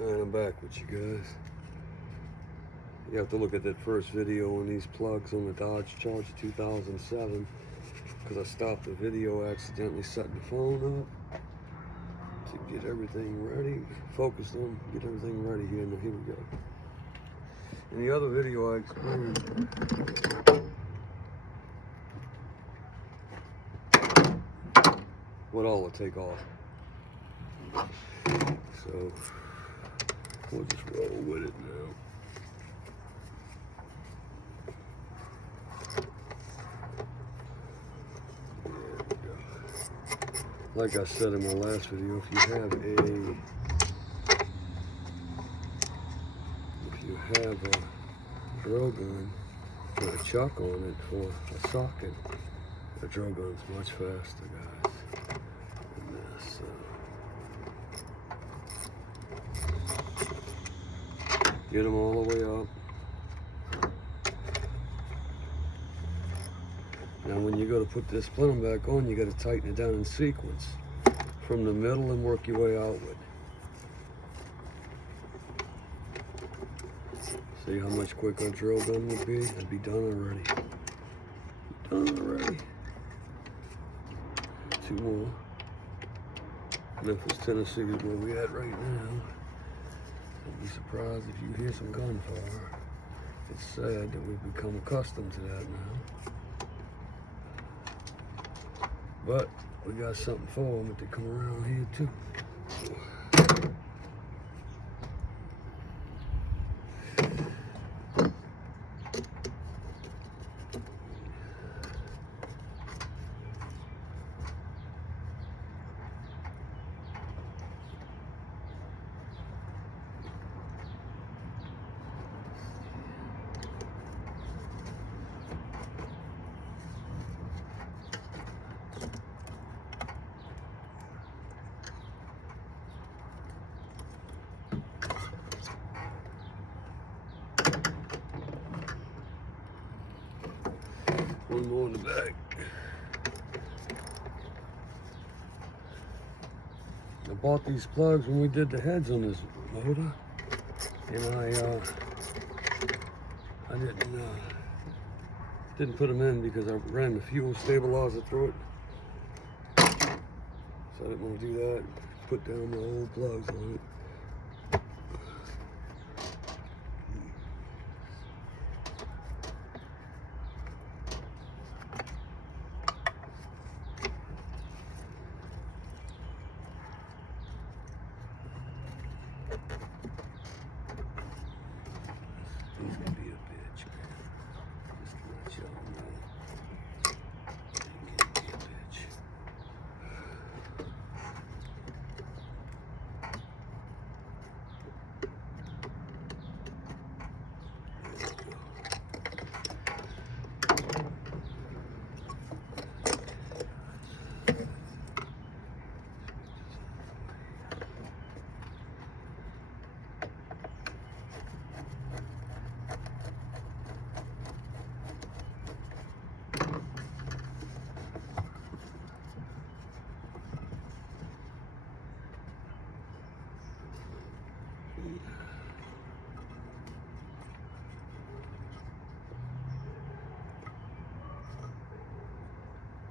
And I'm back with you guys. You have to look at that first video on these plugs on the Dodge Charger 2007 because I stopped the video accidentally setting the phone up to get everything ready. Focused on get everything ready here. Now here we go. In the other video I explained what all will take off. So we'll just roll with it now. Like I said in my last video, if you have a drill gun with a chuck on it for a socket, the drill gun's much faster, guys, than this. Get them all the way up. Now when you go to put this plenum back on, you got to tighten it down in sequence from the middle and work your way outward. See how much quicker a drill gun would be? I'd be done already. Two more. Memphis, Tennessee is where we at right now. I'd be surprised if you hear some gunfire. It's sad that we've become accustomed to that now. But we got something for them if they come around here too. One more in the back. I bought these plugs when we did the heads on this motor, and I didn't put them in because I ran the fuel stabilizer through it. So I didn't want to do that. Put down my old plugs on it. He's gonna be a bitch, man. Just to let y'all know. He's gonna be a bitch.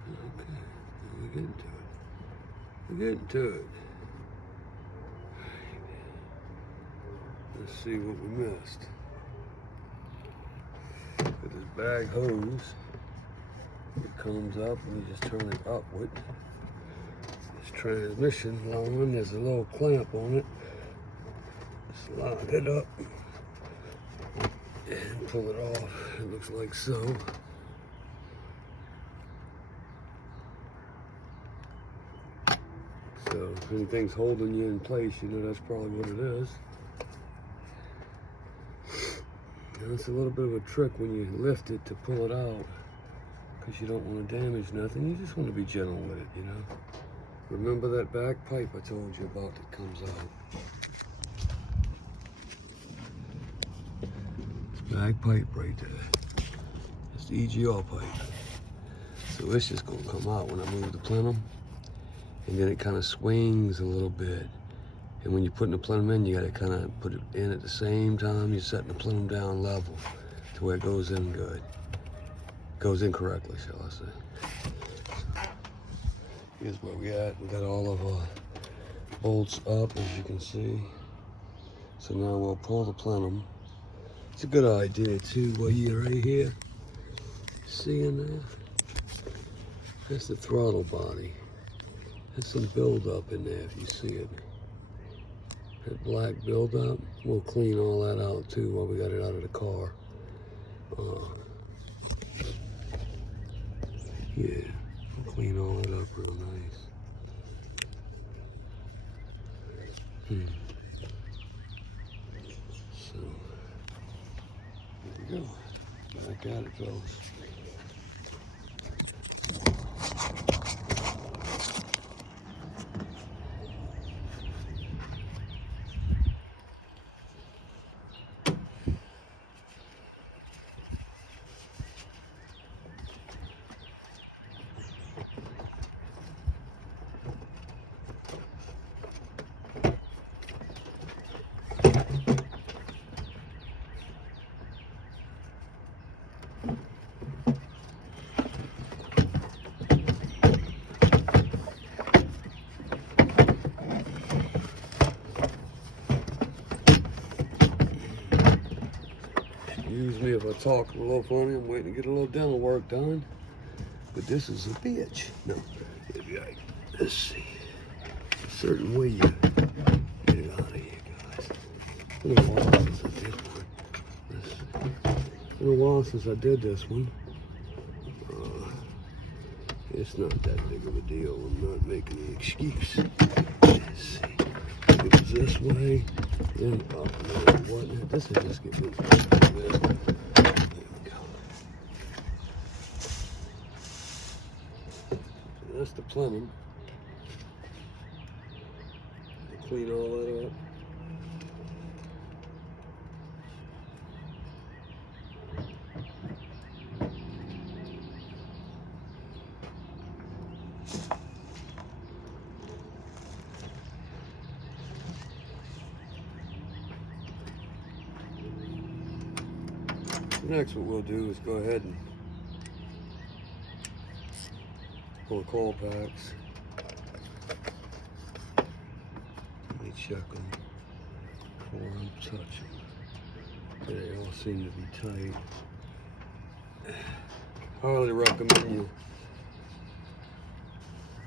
Okay, we're getting to it. We're getting to it. Let's see what we missed. With this bag hose, it comes up and you just turn it upward. This transmission line, there's a little clamp on it. Slide it up and pull it off. It looks like so. So if anything's holding you in place, you know that's probably what it is. And it's a little bit of a trick when you lift it to pull it out, because you don't want to damage nothing. You just want to be gentle with it, you know. Remember that back pipe I told you about that comes out? Bag pipe right there. That's the EGR pipe. So it's just gonna come out when I move the plenum, and then it kind of swings a little bit, And when you're putting the plenum in, you gotta kind of put it in at the same time you're setting the plenum down level to where it goes in good. Goes in correctly, shall I say. Here's where we at. We got all of our bolts up, as you can see. So now we'll pull the plenum. It's a good idea too, while you're right here. See in there? That's the throttle body. There's some buildup in there if you see it. That black buildup, we'll clean all that out too while we got it out of the car. Yeah, we'll clean all that up real nice. So, there we go. Back at it, fellas. Excuse me if I talk a little funny. I'm waiting to get a little dental work done. But this is a bitch. No, let's see. A certain way you get it out of here, guys. It's been a while since I did one. It's been a while since I did this one. It's not that big of a deal. I'm not making an excuse. Let's see. It was this way, then up and whatnot. This will just get moved a little bit. There we go. So that's the plenum. Clean all that up. Next, what we'll do is go ahead and pull the coil packs. Let me check them before I touch them. They all seem to be tight. Highly recommend you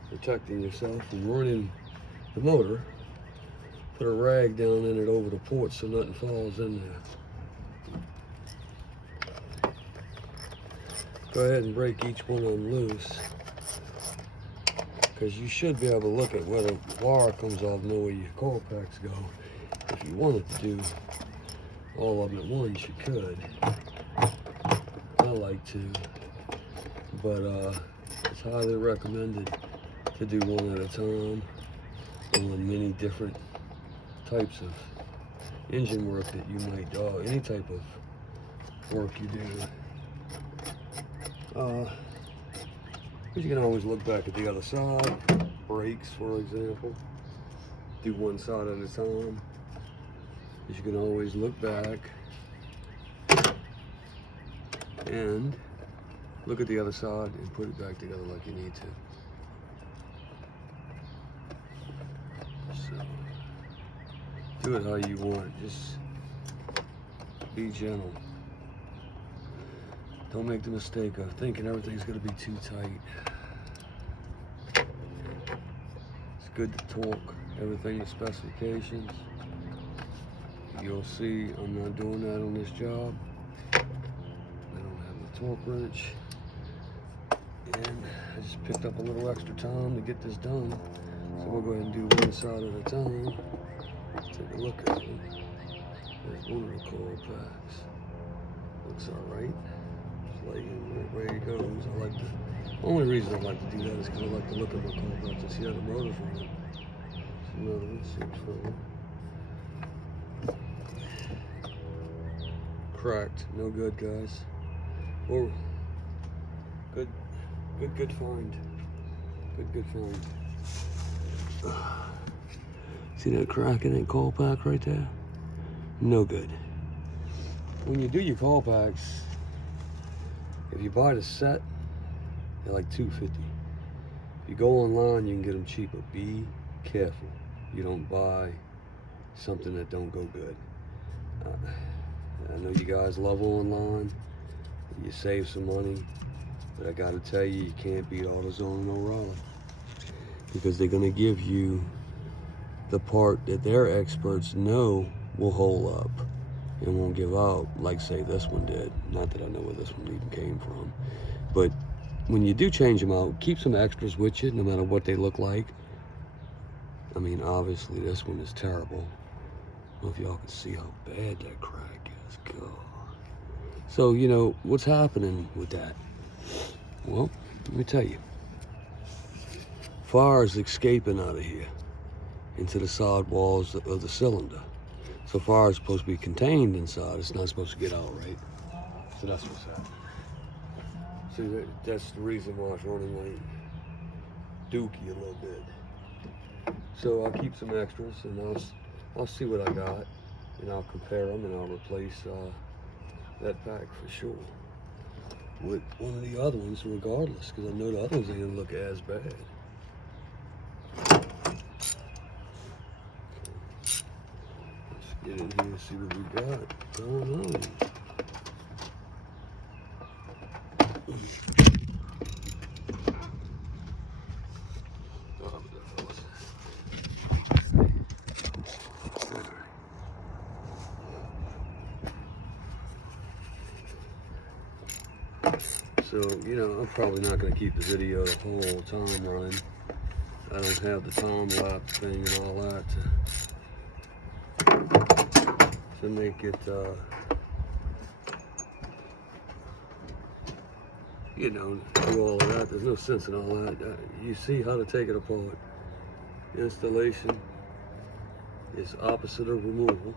protecting yourself from running the motor. Put a rag down in it over the port so nothing falls in there. Go ahead and break each one of them loose, because you should be able to look at where the wire comes off and know where your coil packs go. If you wanted to do all of them at once, you could. I like to, but it's highly recommended to do one at a time on many different types of engine work that you might do, any type of work you do. But you can always look back at the other side. Brakes, for example. Do one side at a time. But you can always look back and look at the other side and put it back together like you need to. So, do it how you want. Just be gentle. Don't make the mistake of thinking everything's going to be too tight. It's good to torque everything to specifications. You'll see I'm not doing that on this job. I don't have the torque wrench. And I just picked up a little extra time to get this done. So we'll go ahead and do one side at a time. Take a look at it. There's one of the coil packs. Looks alright. Where it goes. I like the only reason I like to do that is because I like to look at my coil packs and see how the motor's running. Another one seems full. Cracked. No good, guys. Oh, good find. Good find. See that crack in that coil pack right there? No good. When you do your coil packs, if you buy the set, they're like $250. If you go online, you can get them cheaper. Be careful. You don't buy something that don't go good. I know you guys love online. You save some money. But I gotta tell you, you can't beat AutoZone and O'Reilly. Because they're gonna give you the part that their experts know will hold up and won't give out, like say this one did. Not that I know where this one even came from. But when you do change them out, keep some extras with you, no matter what they look like. I mean, obviously this one is terrible. I don't know if y'all can see how bad that crack is. God. So, you know, what's happening with that? Well, let me tell you. Fire is escaping out of here into the side walls of the cylinder. So fire is supposed to be contained inside. It's not supposed to get out, right? So that's what's happening. See, that's the reason why it's running like dookie a little bit. So I'll keep some extras and I'll see what I got and I'll compare them and I'll replace that pack for sure with one of the other ones regardless, because I know the other ones ain't gonna look as bad. Get in here and see what we got going on. So, you know, I'm probably not going to keep the video the whole time running. I don't have the time lapse thing and all that to make it, you know, do all of that. There's no sense in all that. You see how to take it apart. Installation is opposite of removal.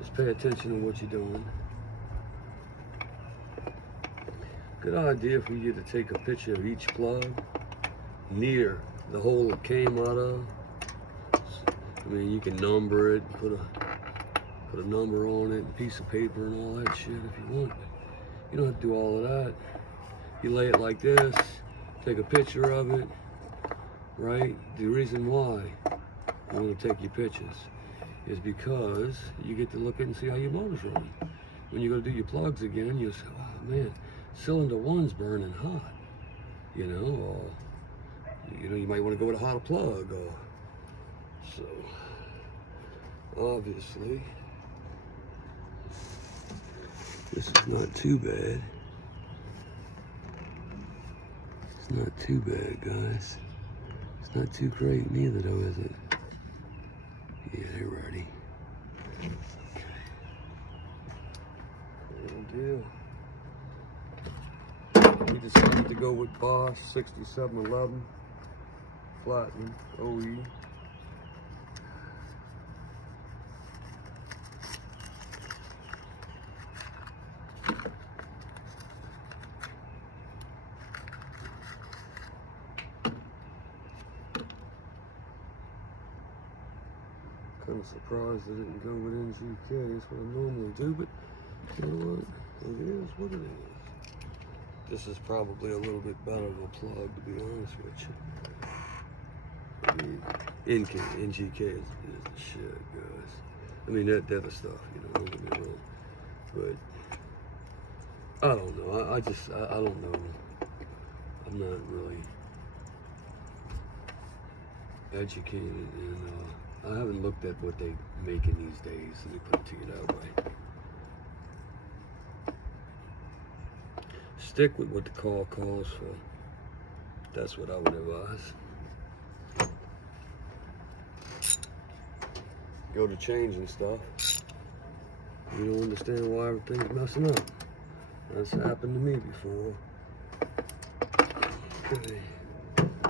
Just pay attention to what you're doing. Good idea for you to take a picture of each plug near the hole it came out of. I mean, you can number it, put a number on it, a piece of paper and all that shit if you want. You don't have to do all of that. You lay it like this, take a picture of it, right? The reason why you want to take your pictures is because you get to look at and see how your motor's running. When you go to do your plugs again, you'll say, oh man, cylinder one's burning hot, you know, or you might want to go with a hotter plug, or so obviously this is not too bad. It's not too bad, guys. It's not too great neither though, is it? Yeah, they're ready. Okay. Good deal. We decided to go with Bosch 6711 Platinum OE. Kind of surprised I didn't go with NGK. That's what I normally do, but you know what? It is what it is. This is probably a little bit better of a plug, to be honest with you. I mean, NGK is the shit, guys. I mean, they're the stuff, you know, don't get me wrong. But I don't know. I don't know. I'm not really educated, and I haven't looked at what they make in these days. Let me put it to you that way. Stick with what the call calls for. That's what I would advise. Go to changing stuff. You don't understand why everything's messing up. That's happened to me before. Okay,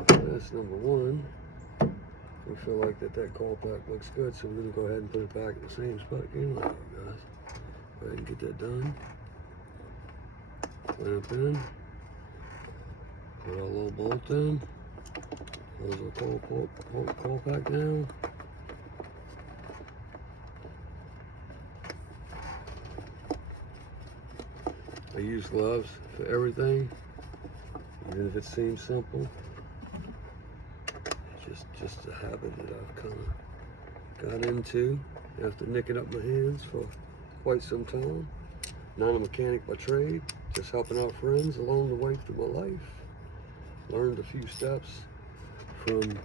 that's number one. We feel like that call pack looks good, so we're gonna go ahead and put it back in the same spot it came out of, guys. Go ahead and get that done. Clamp in. Put our little bolt in. Close the call pack down. I use gloves for everything, even if it seems simple. Just a habit that I've kind of got into after nicking up my hands for quite some time. Not a mechanic by trade, just helping out friends along the way through my life. Learned a few steps from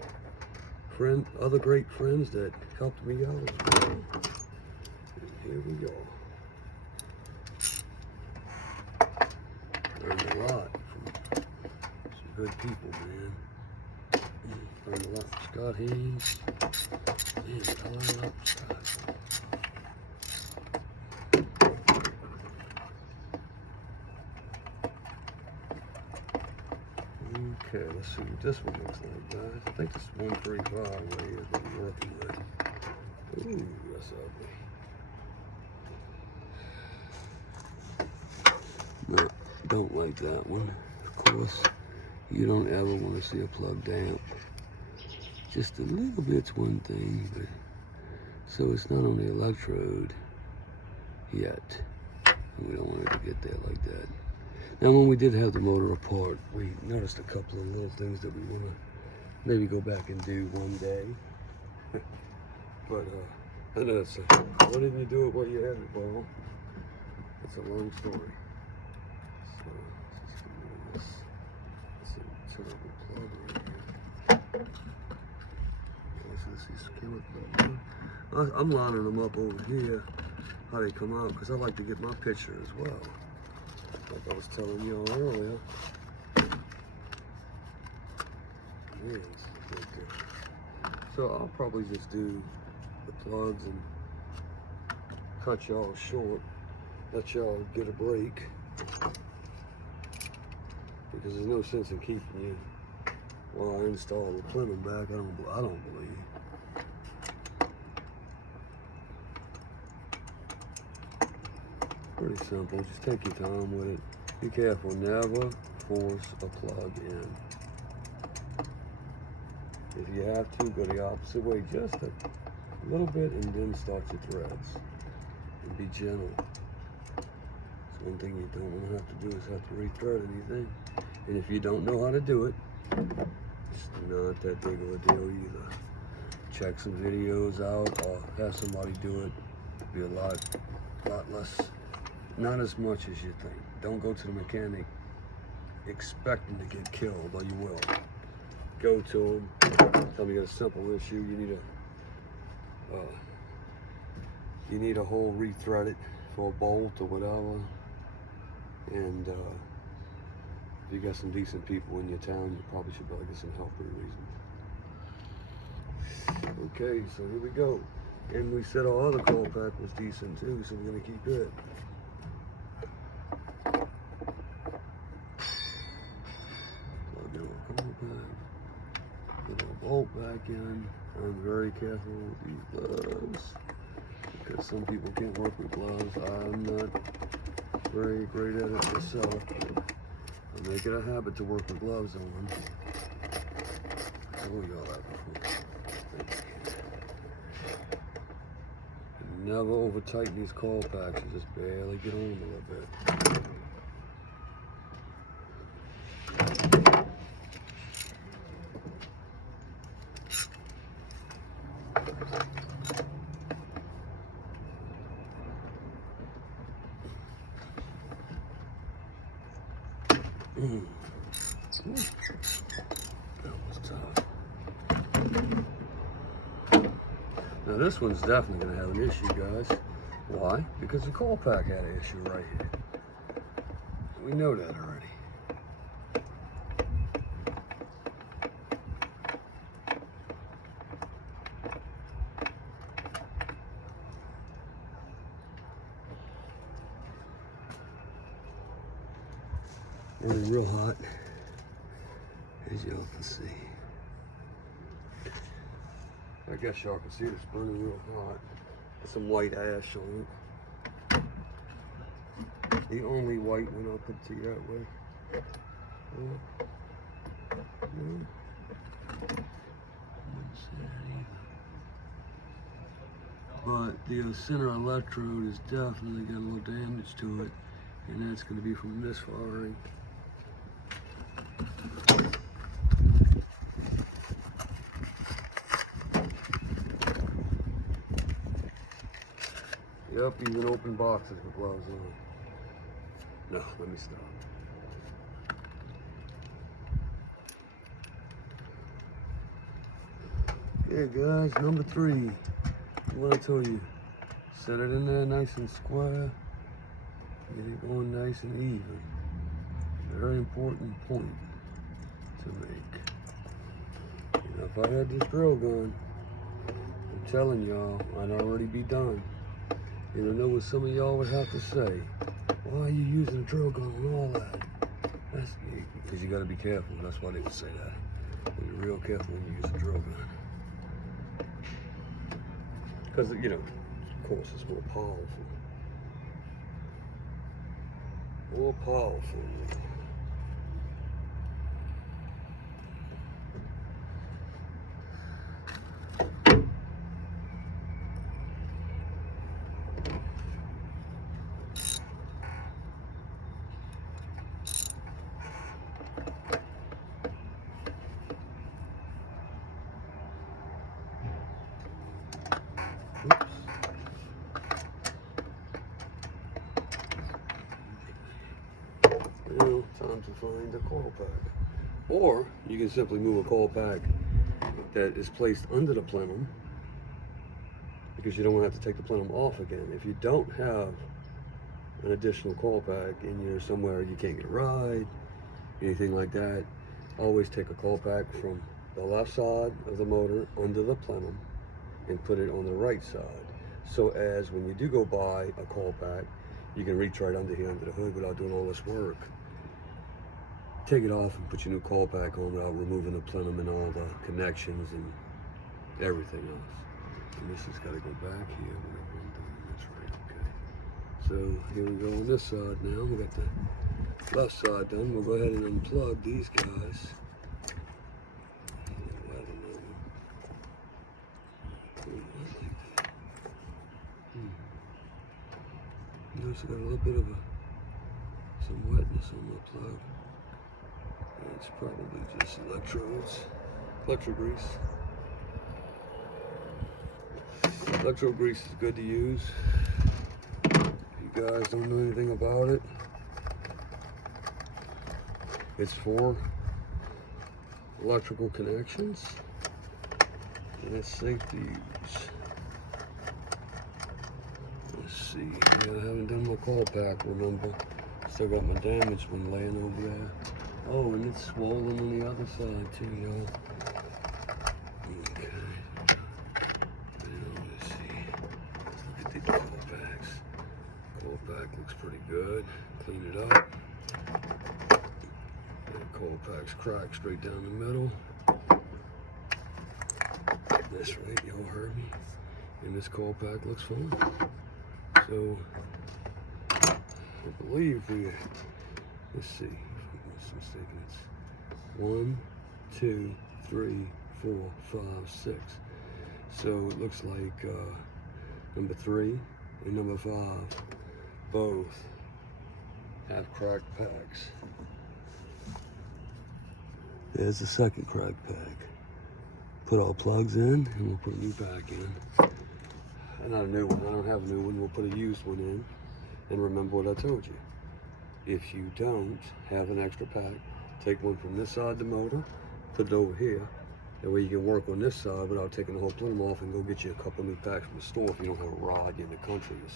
other great friends that helped me out as well. And here we go. Learned a lot from some good people, man. Learned a lot from Scott Haynes. Man, I learned a lot from Scott. Okay, let's see what this one looks like, guys. I think this is 135 right here that we're working with. Ooh, that's ugly. No, don't like that one. Of course, you don't ever want to see a plug damp. Just a little bit's one thing, but so it's not on the electrode yet. We don't want it to get there like that. Now, when we did have the motor apart, we noticed a couple of little things that we want to maybe go back and do one day. But I know it's why didn't you do it while you had it, Paul? It's a long story. So let's just this is a terrible plug right here. I'm lining them up over here, how they come out, because I like to get my picture as well. Like I was telling you all earlier. Man, it's a bit different. So I'll probably just do the plugs and cut y'all short, let y'all get a break, because there's no sense in keeping you while I install the plenum back. I don't believe. Pretty simple, just take your time with it. Be careful, never force a plug in. If you have to, go the opposite way just a little bit and then start your threads. And be gentle. So one thing you don't want to have to do is have to rethread anything. And if you don't know how to do it, it's not that big of a deal either. Check some videos out or have somebody do it. It'll be a lot less. Not as much as you think. Don't go to the mechanic expecting to get killed, or you will. Go to him, tell him you got a simple issue, you need a hole rethreaded for a bolt or whatever. And if you got some decent people in your town, you probably should get some help pretty reasonable. Okay, so here we go. And we said our other coil pack was decent too, so we're gonna keep it. Get our bolt back in. I'm very careful with these gloves because some people can't work with gloves. I'm not very great at it myself. I make it a habit to work with gloves on. I told you all that before. Never over tighten these coil packs. You just barely get on them a little bit. That was tough. Now this one's definitely going to have an issue, guys. Why? Because the coil pack had an issue right here. We know that already. Burning real hot, as y'all can see. I guess y'all can see it's burning real hot. There's some white ash on it. The only white one I'll put to you that way. But the center electrode is definitely got a little damage to it. And that's going to be from this wiring. Yep, even open boxes with gloves on. No, let me stop. Okay guys, number 3. What I told you, set it in there nice and square. Get it going nice and even. Very important point to make. You know, if I had this drill gun, I'm telling y'all, I'd already be done. And I know what some of y'all would have to say. Why are you using a drill gun and all that? That's because you got to be careful. That's why they would say that. Be real careful when you use a drill gun. Because, you know, of course, it's more powerful. More powerful. Oops. Now, time to find a coil pack. Or you can simply move a coil pack that is placed under the plenum, because you don't want to have to take the plenum off again. If you don't have an additional coil pack and you're somewhere you can't get a ride, anything like that, always take a coil pack from the left side of the motor under the plenum and put it on the right side. So as when you do go buy a coil pack, you can reach right under here under the hood without doing all this work. Take it off and put your new coil pack on without removing the plenum and all the connections and everything else. And this has got to go back here whenever I'm doing this, right? Okay. So here we go on this side now. We got the left side done. We'll go ahead and unplug these guys. Notice I got a little bit of some wetness on my plug. It's probably just electrodes, electro grease. Electro grease is good to use. If you guys don't know anything about it, it's for electrical connections and it's safe to use. Let's see, yeah, I haven't done my coil pack, remember. Still got my damaged one laying over there. Oh, and it's swollen on the other side too, y'all. Okay. Now, let's see. Let's look at these coil packs. Coil pack looks pretty good. Clean it up. That coil pack's cracked straight down the middle. That's right, y'all heard me. And this coil pack looks fine. So, I believe let's see. Mistaken. It's 1, 2, 3, 4, 5, 6. So it looks like number 3 and number 5 both have cracked packs. There's the second cracked pack. Put all plugs in and we'll put a new pack in. Not a new one. I don't have a new one. We'll put a used one in. And remember what I told you. If you don't have an extra pack, take one from this side of the motor, put it over here. That way you can work on this side without taking the whole plenum off and go get you a couple new packs from the store if you don't have a rod in the country or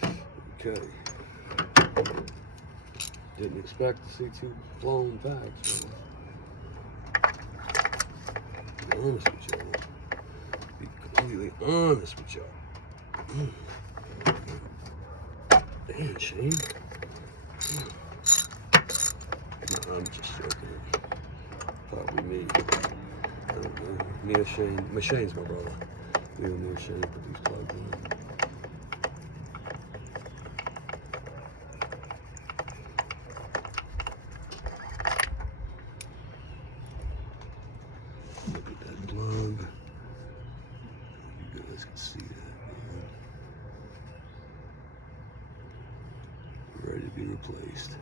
something. Okay. Didn't expect to see 2 blown packs. Be honest with y'all. Be completely honest with y'all. Man, Shane. No, I'm just joking. Probably me. I don't know. Me or Shane. Shane's my brother. Me and Shane put these plugs in. Look at that plug. You guys can see that, man. be replaced.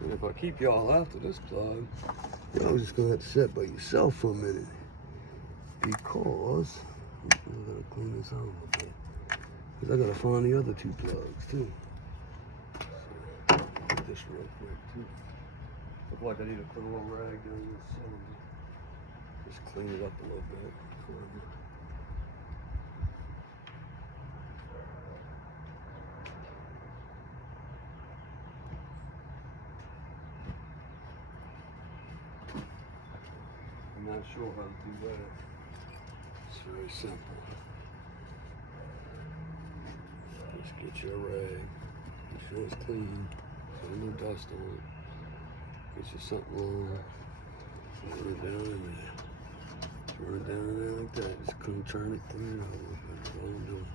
And if I keep y'all after this plug, y'all just gonna have to sit by yourself for a minute. Because I gotta clean this out a little bit. Because I gotta find the other two plugs too. So, get this real quick too. Look like I need to put a little rag down this cylinder. Just clean it up a little bit. I'm not sure how to do that. It's very simple. Just get your rag. Make sure it's clean. So no dust on it. Get you something long. Run it down in there. Run it down in there like that. Just come turn it, clean it out a little bit. That's all I'm doing.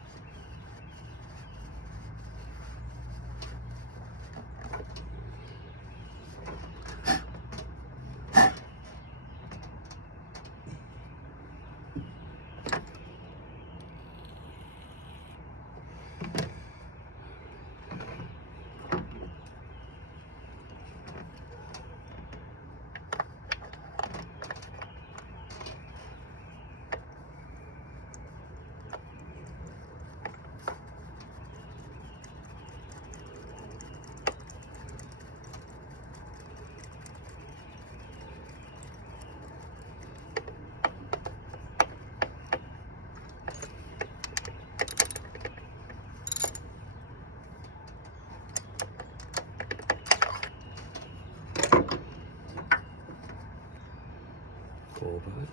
Back,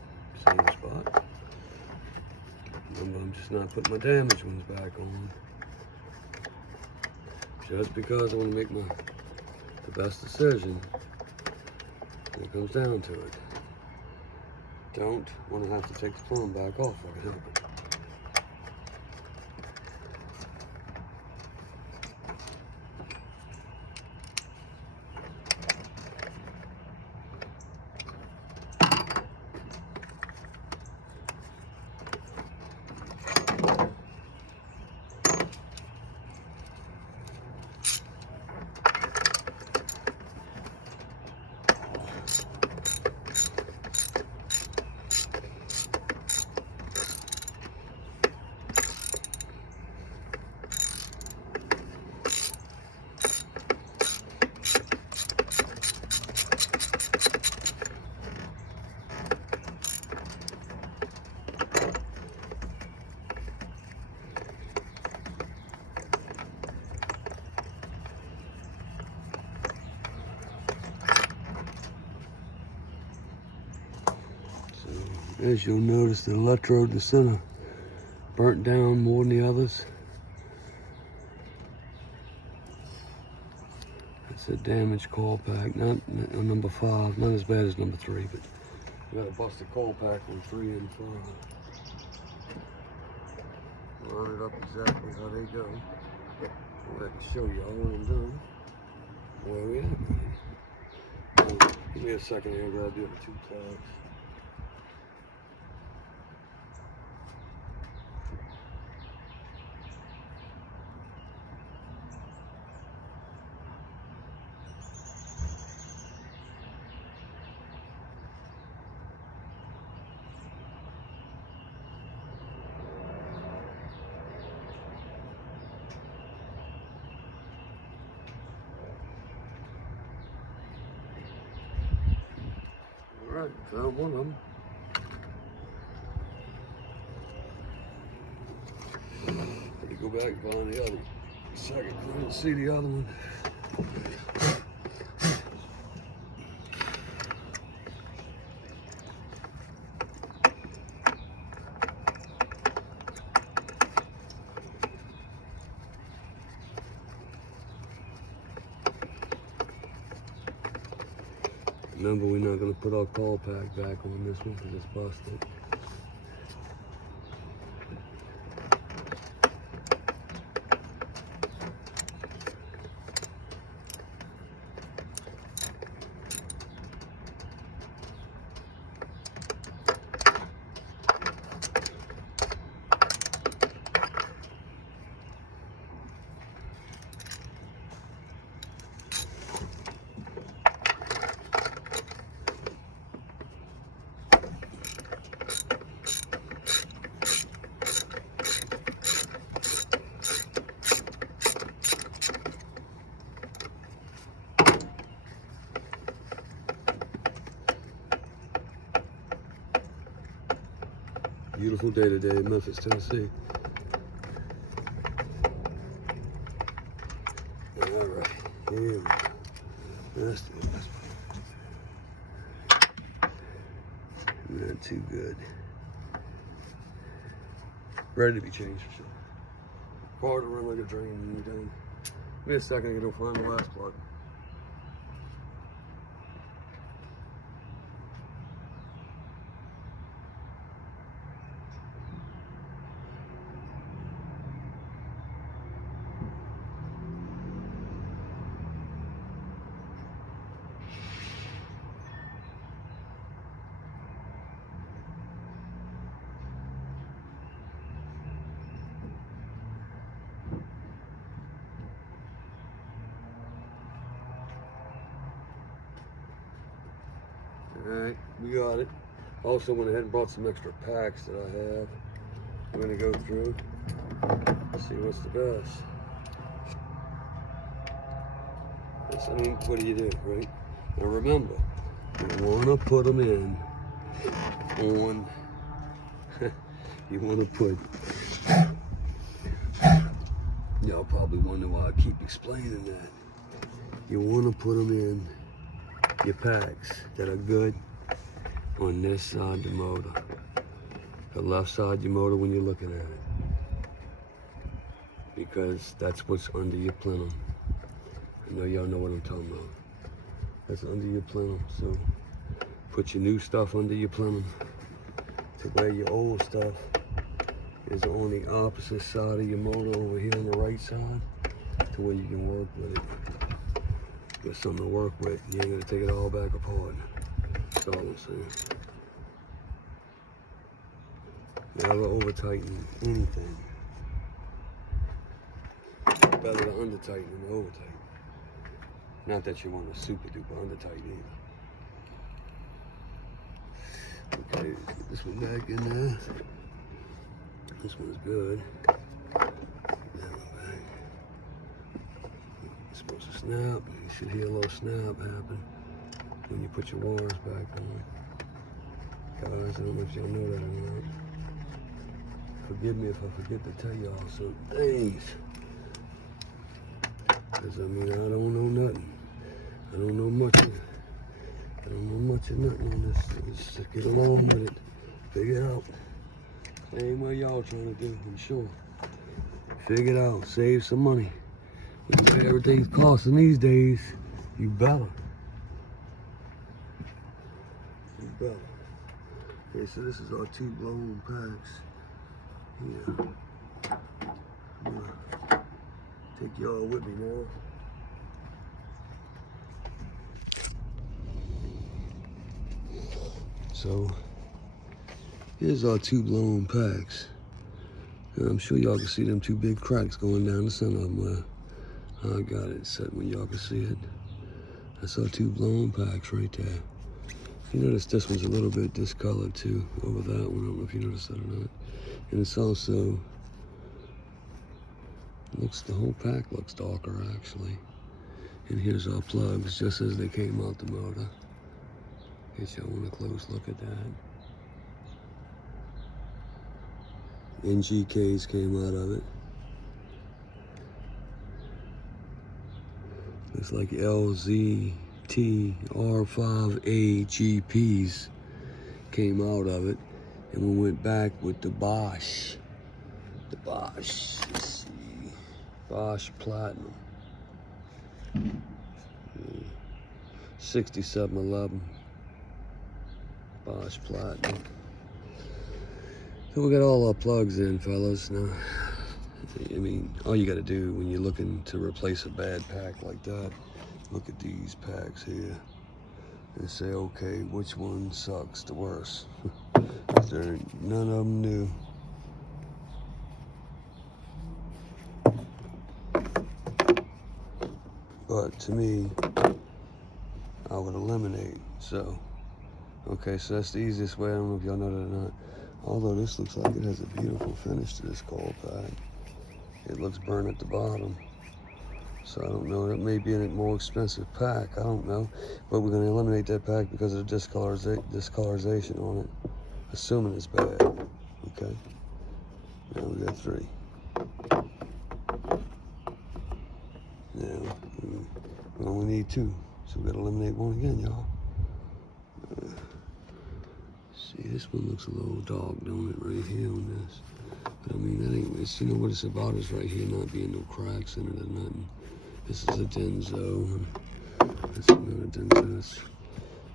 same spot. Remember, I'm just not putting my damaged ones back on. Just because I want to make the best decision when it comes down to it. Don't want to have to take the plumb back off if I can help it. As you'll notice, the electrode in the center burnt down more than the others. It's a damaged coil pack, not on number 5, not as bad as number 3, but you got a busted coil pack on 3 and 5. Line it up exactly how they go. I can show you all when I'm done. Where we at? Give me a second here, grab the other 2 plugs. Alright, found one of them. Had to go back and find the other one. Second, I didn't see the other one. Remember, we're not going to put our coil pack back on this one because it's busted. beautiful day today in Memphis, Tennessee. All right, here we go. Let's do this. Not too good. Ready to be changed for sure. Car to run like a drain when you're done. Give me a second, I gotta find the last plug. Alright, we got it. Also went ahead and brought some extra packs that I have. I'm gonna go through, see what's the best. Yes, I mean, what do, right? Now remember, you wanna put them in on, you wanna put, y'all probably wonder why I keep explaining that. You wanna put them in your packs that are good on this side of the motor. The left side of your motor when you're looking at it. Because that's what's under your plenum. I know y'all know what I'm talking about. That's under your plenum. So put your new stuff under your plenum to where your old stuff is on the opposite side of your motor over here on the right side to where you can work with it. Got something to work with. You ain't gonna take it all back apart. That's all I'm saying. Never over tighten anything. Better to under tighten than over tighten. Not that you want to super duper under tighten either. Okay, get this one back in there. This one's good. Supposed to snap. You should hear a little snap happen when you put your wires back on. Guys, I don't know if y'all know that or not. Forgive me if I forget to tell y'all some things. Because I mean, I don't know nothing. I don't know much of nothing on this. Just get along with it. Figure it out. Same way y'all trying to do, I'm sure. Figure it out. Save some money. With the way everything's costing these days, you better. You better. Okay, so this is our 2 blown packs. Yeah. I'm gonna take y'all with me now. So, here's our 2 blown packs. And I'm sure y'all can see them 2 big cracks going down the center of them. I got it set where y'all can see it. That's our 2 blown packs right there. You notice this one's a little bit discolored too over that one. I don't know if you noticed that or not. And it's also, the whole pack looks darker actually. And here's our plugs just as they came out the motor. In case y'all want a close look at that. NGKs came out of it. Looks like LZT R5A GPs came out of it. And we went back with the Bosch. Let's see. Bosch Platinum. 6711. Bosch Platinum. So we got all our plugs in, fellas. Now, I mean, all you gotta do when you're looking to replace a bad pack like that, look at these packs here and say, okay, which one sucks the worst? There ain't none of them new. But to me, I would eliminate. So, okay, so that's the easiest way. I don't know if y'all know that or not. Although this looks like it has a beautiful finish to this cold pack. It looks burnt at the bottom. So I don't know, that may be a more expensive pack, I don't know. But we're gonna eliminate that pack because of the discolorization on it. Assuming it's bad, Okay. Now we got 3. Now we only need 2, so we gotta eliminate 1 again, y'all. See, this one looks a little dark, don't it, right here on this? But I mean, that ain't, it's, you know what it's about is right here not being no cracks in it or nothing. This is a Denso. That's another Denso.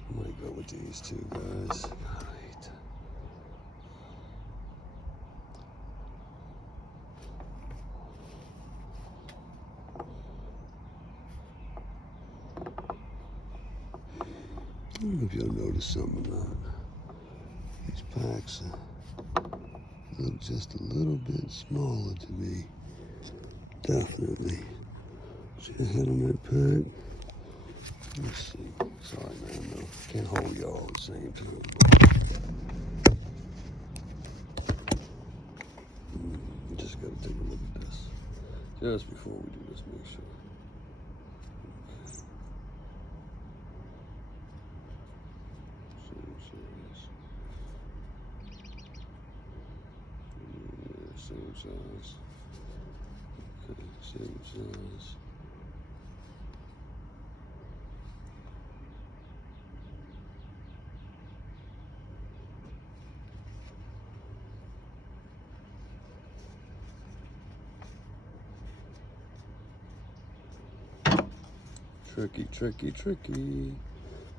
I might go with these 2 guys. All right. I don't know if you'll notice something or not. These packs look just a little bit smaller to me. Definitely. See the head on that pack? Let's see. Sorry, man. No, can't hold y'all at the same time. Just gotta take a look at this. Just before we do this, make sure. Same size. Okay, same size. Tricky, tricky, tricky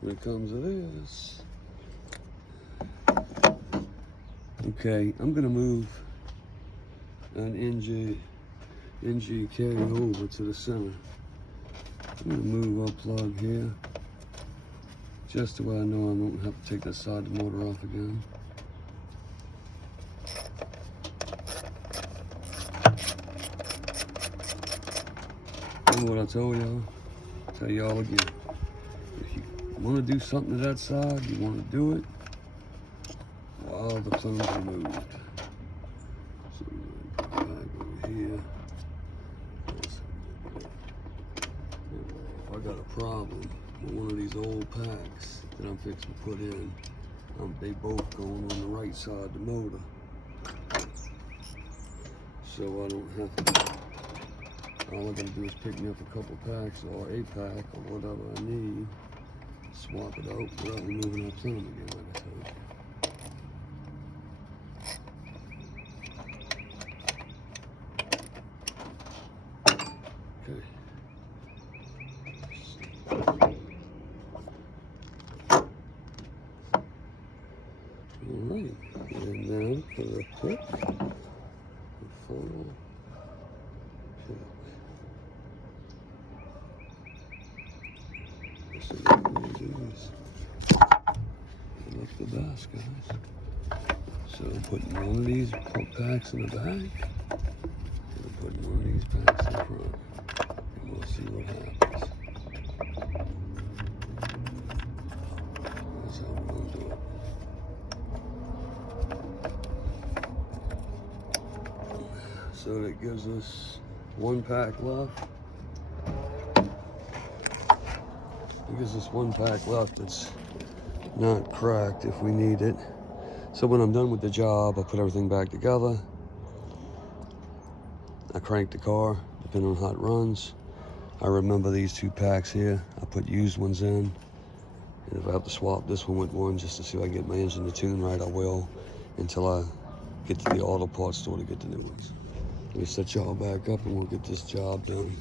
when it comes to this. Okay, I'm gonna move an NG carry over to the center. I'm gonna move our plug here, just so I know I don't have to take that side of the motor off again. Remember what I told y'all? Tell y'all again. If you wanna do something to that side, you wanna do it while the plugs are moved. So we're gonna go back over here. If I got a problem with one of these old packs that I'm fixing to put in, they both going on the right side of the motor. So I don't have to, all I gotta do is pick me up a couple packs or a pack or whatever I need, swap it out without removing that plumb again, like I told you. Okay. Alright, and then for the pick, the funnel pick. So what we're going to do is look the best, guys. So I'm putting one of these packs in the back, and I'm putting one of these packs in front, and we'll see what happens. That's how we're going to do it. So that gives us 1 pack left. It gives us 1 pack left that's not cracked if we need it. So when I'm done with the job, I put everything back together. I crank the car, depending on how it runs. I remember these 2 packs here. I put used ones in. And if I have to swap this one with one just to see if I get my engine to tune right, I will, until I get to the auto parts store to get the new ones. Let me set y'all back up and we'll get this job done.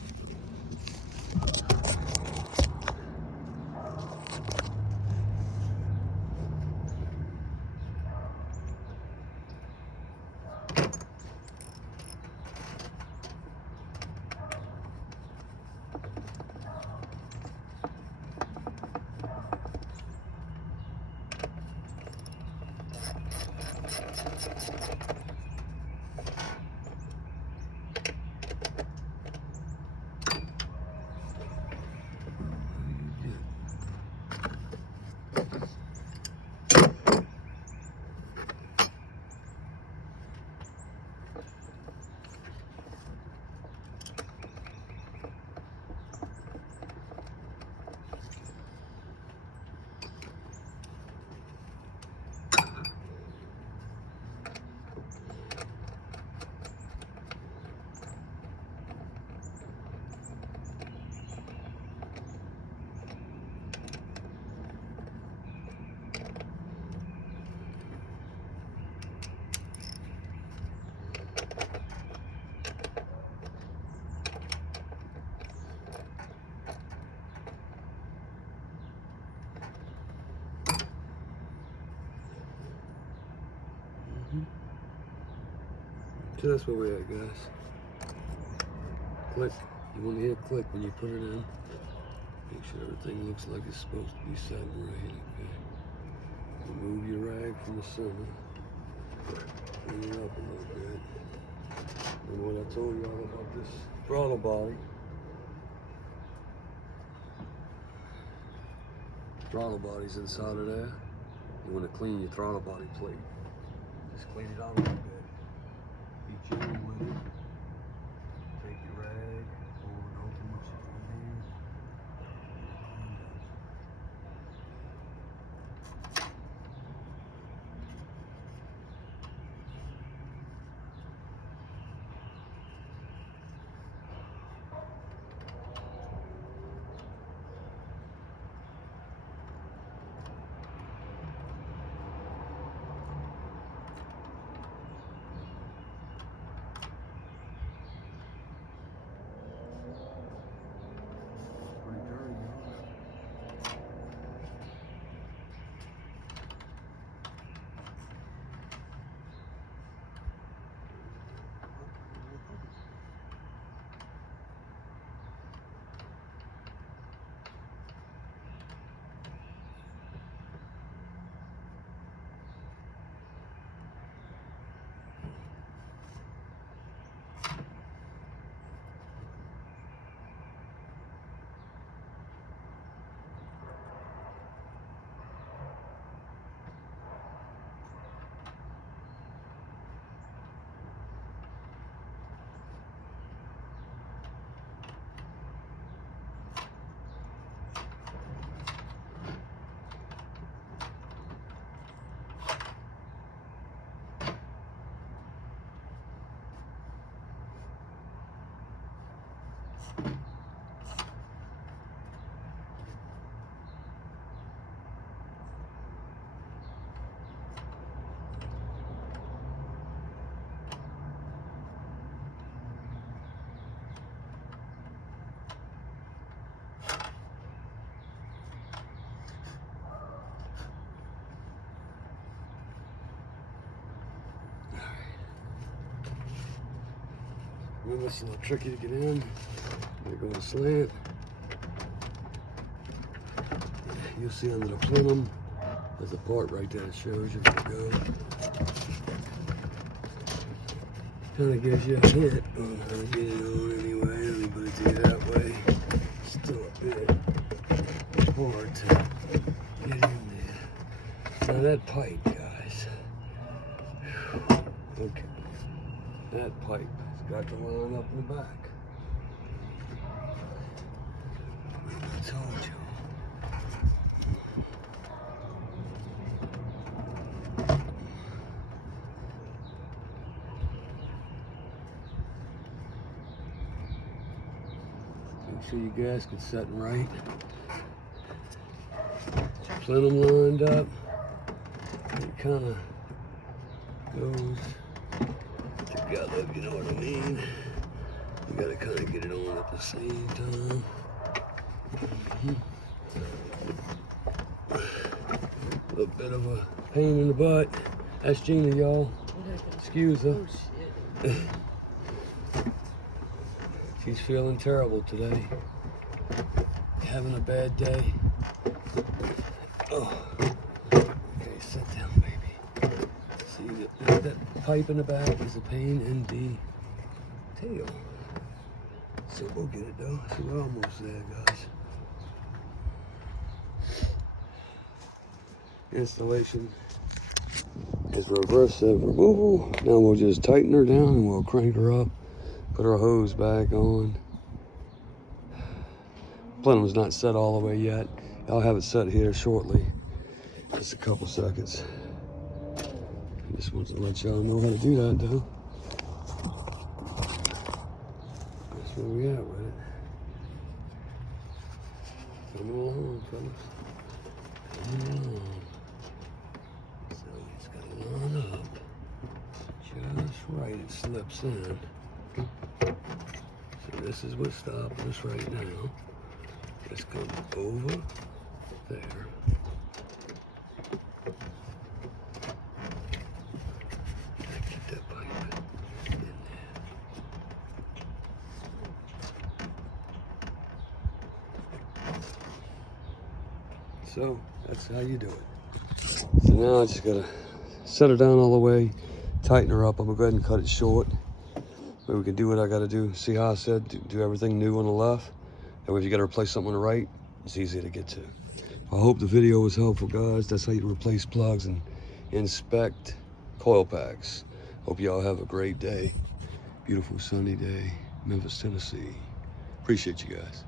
So that's where we're at, guys. Click. You want to hit click when you put it in. Make sure everything looks like it's supposed to be set right. Okay. Remove your rag from the center. Bring it up a little bit. And what I told you all about this throttle body. Throttle body's inside of there. You want to clean your throttle body plate. Just clean it out a little bit. Be gentle with it. Take your rag, pull it open with your hand. Remember, it's a little tricky to get in. They go to slant. You'll see under the plenum, there's a part right there that shows you where to go. Kind of gives you a hint on how to get it on anyway. Let me put it to you that way. Still a bit hard to get in there. Now that pipe, guys. Okay. That pipe has got the line up in the back. I told you. Make sure your gasket's setting right. Plenum lined up. It kind of goes together, if you know what I mean. You gotta kind of get it on at the same time. A little bit of a pain in the butt. That's Gina, y'all. Excuse her. Oh, shit. She's feeling terrible today. Having a bad day. Oh. Okay, sit down, baby. See, that pipe in the back is a pain in the tail. So we'll get it though. So we're almost there, guys. Installation is reverse removal. Now we'll just tighten her down and we'll crank her up. Put our hose back on. Plenum's not set all the way yet. I'll have it set here shortly. Just a couple seconds. I just wanted to let y'all know how to do that though. That's where we at with it. Come along, fellas. Come along. So it's got to line up just right. It slips in. So this is what's stopping us right now. This comes over there. Get that pipe in So that's how you do it. So now I just gotta set her down all the way, tighten her up. I'm gonna go ahead and cut it short. But we can do what I gotta do. See how I said do everything new on the left? That way if you gotta replace something on the right, it's easy to get to. I hope the video was helpful, guys. That's how you replace plugs and inspect coil packs. Hope y'all have a great day. Beautiful sunny day, Memphis, Tennessee. Appreciate you guys.